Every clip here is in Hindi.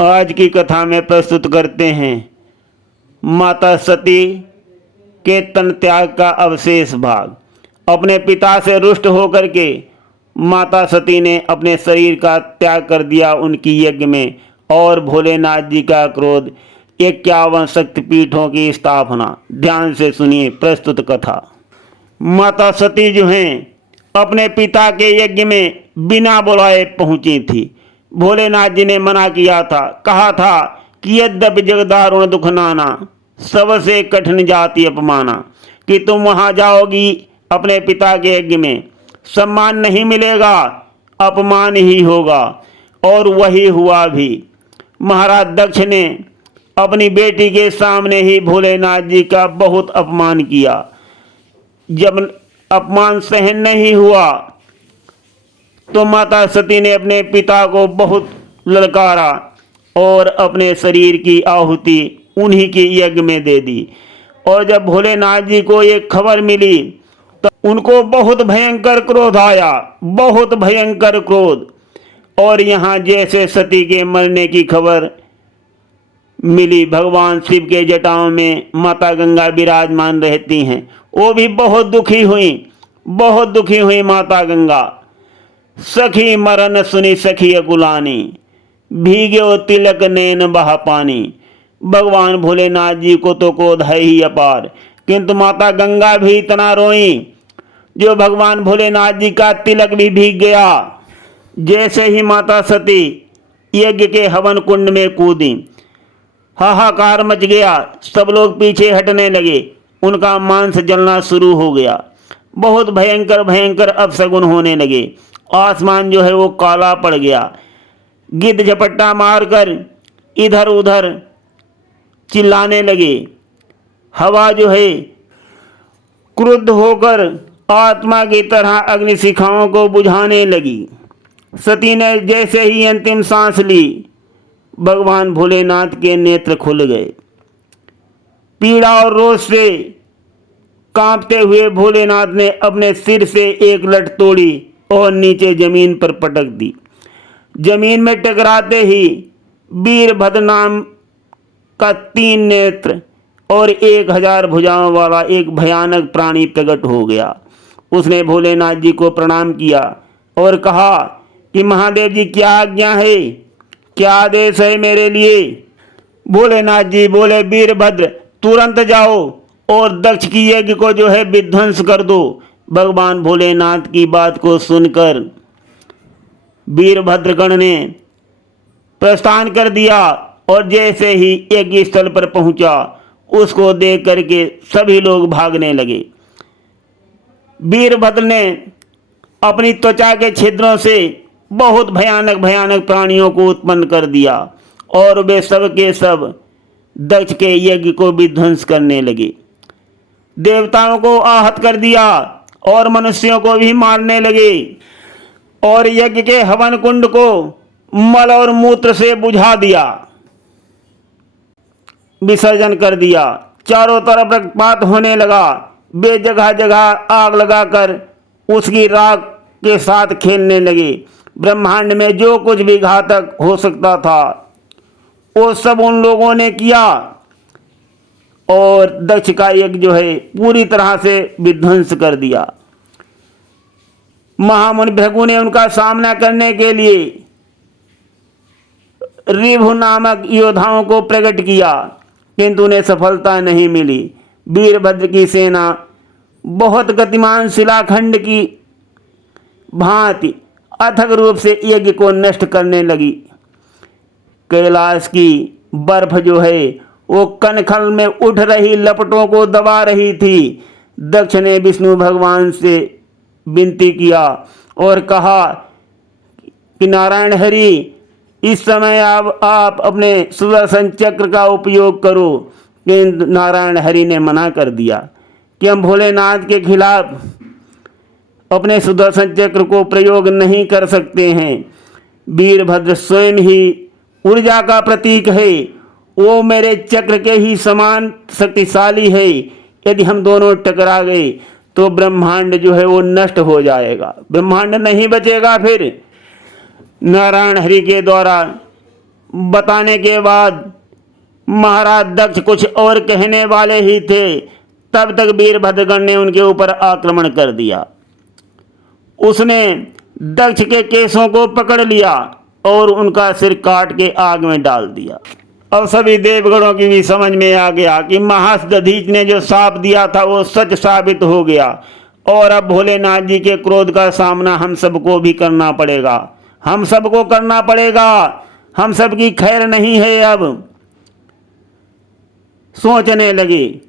आज की कथा में प्रस्तुत करते हैं माता सती के तन त्याग का अवशेष भाग। अपने पिता से रुष्ट होकर के माता सती ने अपने शरीर का त्याग कर दिया उनकी यज्ञ में, और भोलेनाथ जी का क्रोध, 51 शक्तिपीठों की स्थापना। ध्यान से सुनिए प्रस्तुत कथा। माता सती जो हैं अपने पिता के यज्ञ में बिना बुलाए पहुंची थी। भोलेनाथ जी ने मना किया था, कहा था कि यद्यपि जगदारुण दुख नाना, सबसे कठिन जाति अपमाना, कि तुम वहां जाओगी अपने पिता के यज्ञ में, सम्मान नहीं मिलेगा, अपमान ही होगा। और वही हुआ भी। महाराज दक्ष ने अपनी बेटी के सामने ही भोलेनाथ जी का बहुत अपमान किया। जब अपमान सहन नहीं हुआ तो माता सती ने अपने पिता को बहुत ललकारा और अपने शरीर की आहुति उन्हीं के यज्ञ में दे दी। और जब भोलेनाथ जी को ये खबर मिली तो उनको बहुत भयंकर क्रोध आया, बहुत भयंकर क्रोध। और यहाँ जैसे सती के मरने की खबर मिली, भगवान शिव के जटाओं में माता गंगा विराजमान रहती हैं, वो भी बहुत दुखी हुई, बहुत दुखी हुई माता गंगा। सखी मरन सुनी सखी अकुलानी, भीगे तिलक नैन बहा पानी। भगवान भोलेनाथ जी को तो क्रोध है ही अपार, किंतु माता गंगा भी इतना रोई जो भगवान भोलेनाथ जी का तिलक भी भीग गया। जैसे ही माता सती यज्ञ के हवन कुंड में कूदी, हाहाकार मच गया, सब लोग पीछे हटने लगे, उनका मांस जलना शुरू हो गया, बहुत भयंकर भयंकर अपशगुन होने लगे। आसमान जो है वो काला पड़ गया, गिद्ध झपट्टा मारकर इधर उधर चिल्लाने लगे, हवा जो है क्रुद्ध होकर आत्मा की तरह अग्निशिखाओं को बुझाने लगी। सती ने जैसे ही अंतिम सांस ली, भगवान भोलेनाथ के नेत्र खुल गए। पीड़ा और रोष से कांपते हुए भोलेनाथ ने अपने सिर से एक लठ तोड़ी और नीचे जमीन पर पटक दी। जमीन में टकराते ही वीरभद्र नाम का 3 नेत्र और 1000 भुजाओं वाला एक भयानक प्राणी प्रकट हो गया। उसने भोलेनाथ जी को प्रणाम किया और कहा कि महादेव जी, क्या आज्ञा है, क्या आदेश है मेरे लिए। भोलेनाथ जी बोले, वीरभद्र तुरंत जाओ और दक्ष की यज्ञ को जो है विध्वंस कर दो। भगवान भोलेनाथ की बात को सुनकर वीरभद्रगण ने प्रस्थान कर दिया और जैसे ही यज्ञ स्थल पर पहुंचा, उसको देख करके सभी लोग भागने लगे। वीरभद्र ने अपनी त्वचा के छिद्रों से बहुत भयानक भयानक प्राणियों को उत्पन्न कर दिया और वे सब के सब दक्ष के यज्ञ को विध्वंस करने लगे। देवताओं को आहत कर दिया और मनुष्यों को भी मारने लगे और यज्ञ के हवन कुंड को मल और मूत्र से बुझा दिया, विसर्जन कर दिया। चारों तरफ रक्तपात होने लगा। वे जगह जगह आग लगाकर उसकी राख के साथ खेलने लगे। ब्रह्मांड में जो कुछ भी घातक हो सकता था वो सब उन लोगों ने किया और दक्ष का यज्ञ जो है पूरी तरह से विध्वंस कर दिया। महामुनि भृगु ने उनका सामना करने के लिए ऋभु नामक योद्धाओं को प्रकट किया, किंतु उन्हें सफलता नहीं मिली। वीरभद्र की सेना बहुत गतिमान शिलाखंड की भांति अथक रूप से यज्ञ को नष्ट करने लगी। कैलाश की बर्फ जो है वो कनखल में उठ रही लपटों को दबा रही थी। दक्ष ने विष्णु भगवान से विनती किया और कहा कि नारायण हरि, इस समय आप अपने सुदर्शन चक्र का उपयोग करो। किंतु नारायण हरि ने मना कर दिया कि हम भोलेनाथ के खिलाफ अपने सुदर्शन चक्र को प्रयोग नहीं कर सकते हैं। वीरभद्र स्वयं ही ऊर्जा का प्रतीक है, वो मेरे चक्र के ही समान शक्तिशाली है। यदि हम दोनों टकरा गए तो ब्रह्मांड जो है वो नष्ट हो जाएगा, ब्रह्मांड नहीं बचेगा। फिर नारायण हरि के द्वारा बताने के बाद महाराज दक्ष कुछ और कहने वाले ही थे, तब तक वीरभद्रगण ने उनके ऊपर आक्रमण कर दिया। उसने दक्ष के केसों को पकड़ लिया और उनका सिर काट के आग में डाल दिया। अब सभी देवगणों की भी समझ में आ गया कि महादधीच ने जो शाप दिया था वो सच साबित हो गया, और अब भोलेनाथ जी के क्रोध का सामना हम सबको भी करना पड़ेगा, हम सबको करना पड़ेगा, हम सबकी खैर नहीं है। अब सोचने लगे,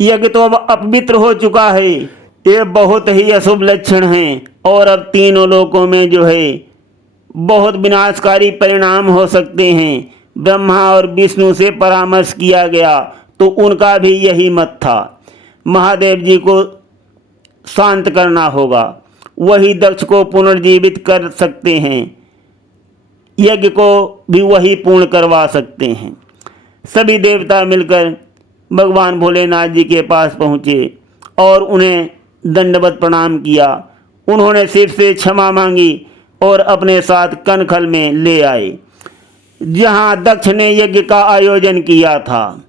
यज्ञ तो अब अपवित्र हो चुका है, ये बहुत ही अशुभ लक्षण हैं, और अब तीनों लोकों में जो है बहुत विनाशकारी परिणाम हो सकते हैं। ब्रह्मा और विष्णु से परामर्श किया गया तो उनका भी यही मत था। महादेव जी को शांत करना होगा, वही दक्ष को पुनर्जीवित कर सकते हैं, यज्ञ को भी वही पूर्ण करवा सकते हैं। सभी देवता मिलकर भगवान भोलेनाथ जी के पास पहुँचे और उन्हें दंडवत प्रणाम किया। उन्होंने शिव से क्षमा मांगी और अपने साथ कनखल में ले आए, जहाँ दक्ष ने यज्ञ का आयोजन किया था।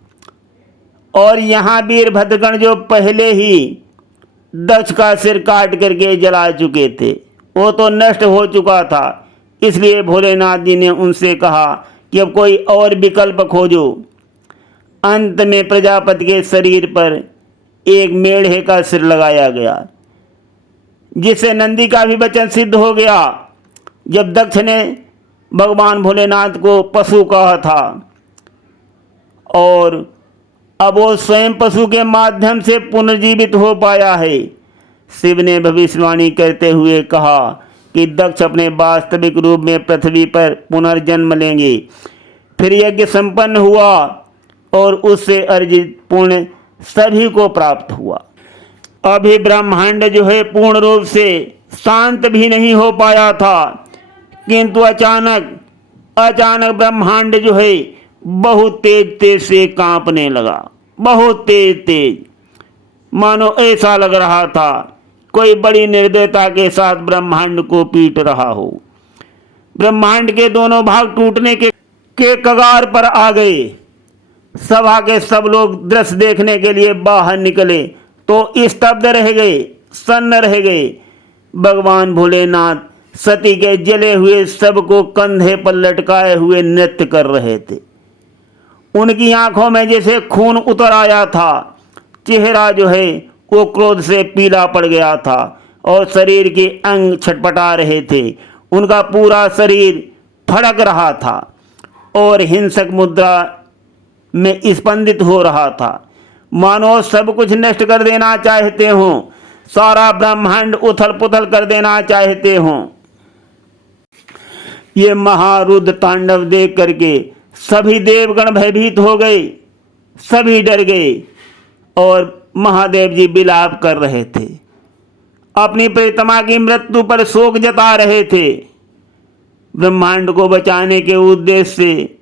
और यहाँ वीरभद्रगण जो पहले ही दक्ष का सिर काट करके जला चुके थे, वो तो नष्ट हो चुका था। इसलिए भोलेनाथ जी ने उनसे कहा कि अब कोई और विकल्प खोजो। अंत में प्रजापति के शरीर पर एक मेढ़े का सिर लगाया गया, जिससे नंदी का भी वचन सिद्ध हो गया। जब दक्ष ने भगवान भोलेनाथ को पशु कहा था और अब वो स्वयं पशु के माध्यम से पुनर्जीवित हो पाया है, शिव ने भविष्यवाणी करते हुए कहा कि दक्ष अपने वास्तविक रूप में पृथ्वी पर पुनर्जन्म लेंगे। फिर यज्ञ संपन्न हुआ और उससे अर्जित पुण्य सभी को प्राप्त हुआ। अभी ब्रह्मांड जो है पूर्ण रूप से शांत भी नहीं हो पाया था, किंतु अचानक ब्रह्मांड जो है बहुत तेज से कांपने लगा, बहुत तेज, मानो ऐसा लग रहा था कोई बड़ी निर्दयता के साथ ब्रह्मांड को पीट रहा हो। ब्रह्मांड के दोनों भाग टूटने के कगार पर आ गए। सभा के सब लोग दृश्य देखने के लिए बाहर निकले तो स्तब्ध रह गए, सन्न रह गए। भगवान भोलेनाथ सती के जले हुए शव को कंधे पर लटकाए हुए नृत्य कर रहे थे। उनकी आंखों में जैसे खून उतर आया था, चेहरा जो है वो क्रोध से पीला पड़ गया था और शरीर के अंग छटपटा रहे थे। उनका पूरा शरीर फड़क रहा था और हिंसक मुद्रा में स्पंदित हो रहा था, मानो सब कुछ नष्ट कर देना चाहते हों, सारा ब्रह्मांड उथल पुथल कर देना चाहते हों। ये महारुद्र तांडव देख करके सभी देवगण भयभीत हो गए, सभी डर गए और महादेव जी विलाप कर रहे थे, अपनी प्रियतमा की मृत्यु पर शोक जता रहे थे। ब्रह्मांड को बचाने के उद्देश्य से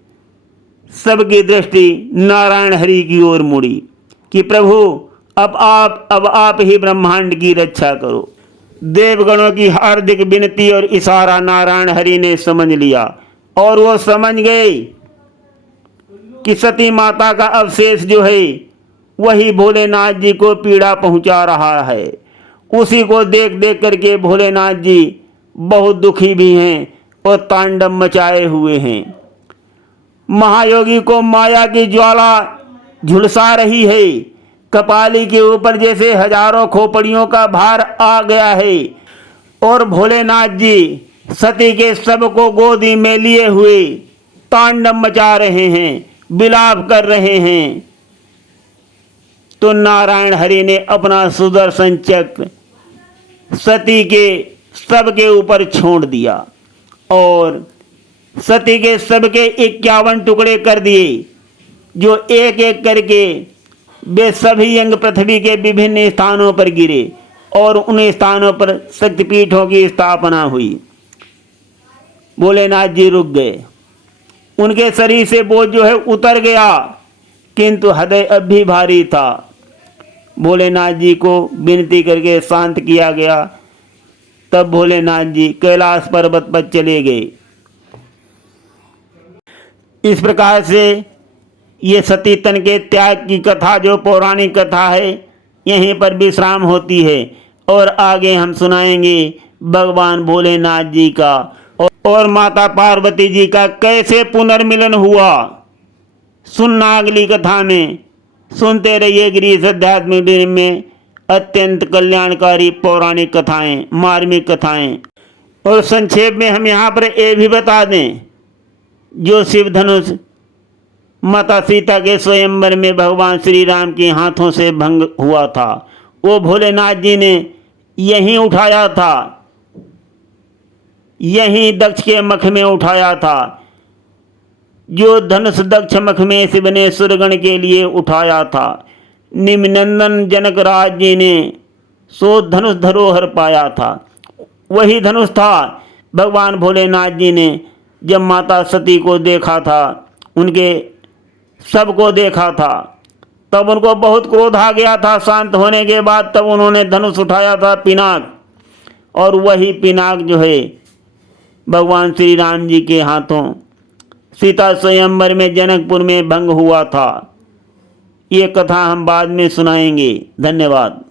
सबकी दृष्टि नारायण हरि की ओर मुड़ी कि प्रभु अब आप ही ब्रह्मांड की रक्षा करो। देवगणों की हार्दिक विनती और इशारा नारायण हरि ने समझ लिया और वो समझ गए कि सती माता का अवशेष जो है वही भोलेनाथ जी को पीड़ा पहुंचा रहा है। उसी को देख देख करके भोलेनाथ जी बहुत दुखी भी हैं और तांडव मचाए हुए हैं। महायोगी को माया की ज्वाला झुलसा रही है, कपाली के ऊपर जैसे हजारों खोपड़ियों का भार आ गया है और भोलेनाथ जी सती के शव को गोदी में लिए हुए तांडव मचा रहे हैं, विलाप कर रहे हैं। तो नारायण हरि ने अपना सुदर्शन चक्र सती के शव के ऊपर छोड़ दिया और सती के शव के 51 टुकड़े कर दिए, जो एक एक करके वे सभी अंग पृथ्वी के विभिन्न स्थानों पर गिरे और उन स्थानों पर शक्तिपीठों की स्थापना हुई। भोलेनाथ जी रुक गए, उनके शरीर से बोझ जो है उतर गया, किंतु हृदय अब भी भारी था। भोलेनाथ जी को विनती करके शांत किया गया। तब भोलेनाथ जी कैलाश पर्वत पर चले गए। इस प्रकार से ये सती तन के त्याग की कथा जो पौराणिक कथा है यहीं पर विश्राम होती है और आगे हम सुनाएंगे भगवान भोलेनाथ जी का और माता पार्वती जी का कैसे पुनर्मिलन हुआ। सुनना अगली कथा में। सुनते रहिए गिरीश आध्यात्मिक ड्रीम में अत्यंत कल्याणकारी पौराणिक कथाएं, मार्मिक कथाएं। और संक्षेप में हम यहाँ पर ये भी बता दें, जो शिव धनुष माता सीता के स्वयंवर में भगवान श्री राम के हाथों से भंग हुआ था, वो भोलेनाथ जी ने यहीं उठाया था, यहीं दक्ष के मख में उठाया था। जो धनुष दक्ष मख में शिव ने सुरगण के लिए उठाया था, निम्नंदन जनक राज जी ने सो धनुष धरोहर पाया था। वही धनुष था भगवान भोलेनाथ जी ने जब माता सती को देखा था, उनके सबको देखा था, तब उनको बहुत क्रोध आ गया था। शांत होने के बाद तब उन्होंने धनुष उठाया था पिनाक, और वही पिनाक जो है भगवान श्री राम जी के हाथों सीता स्वयंवर में जनकपुर में भंग हुआ था। ये कथा हम बाद में सुनाएंगे। धन्यवाद।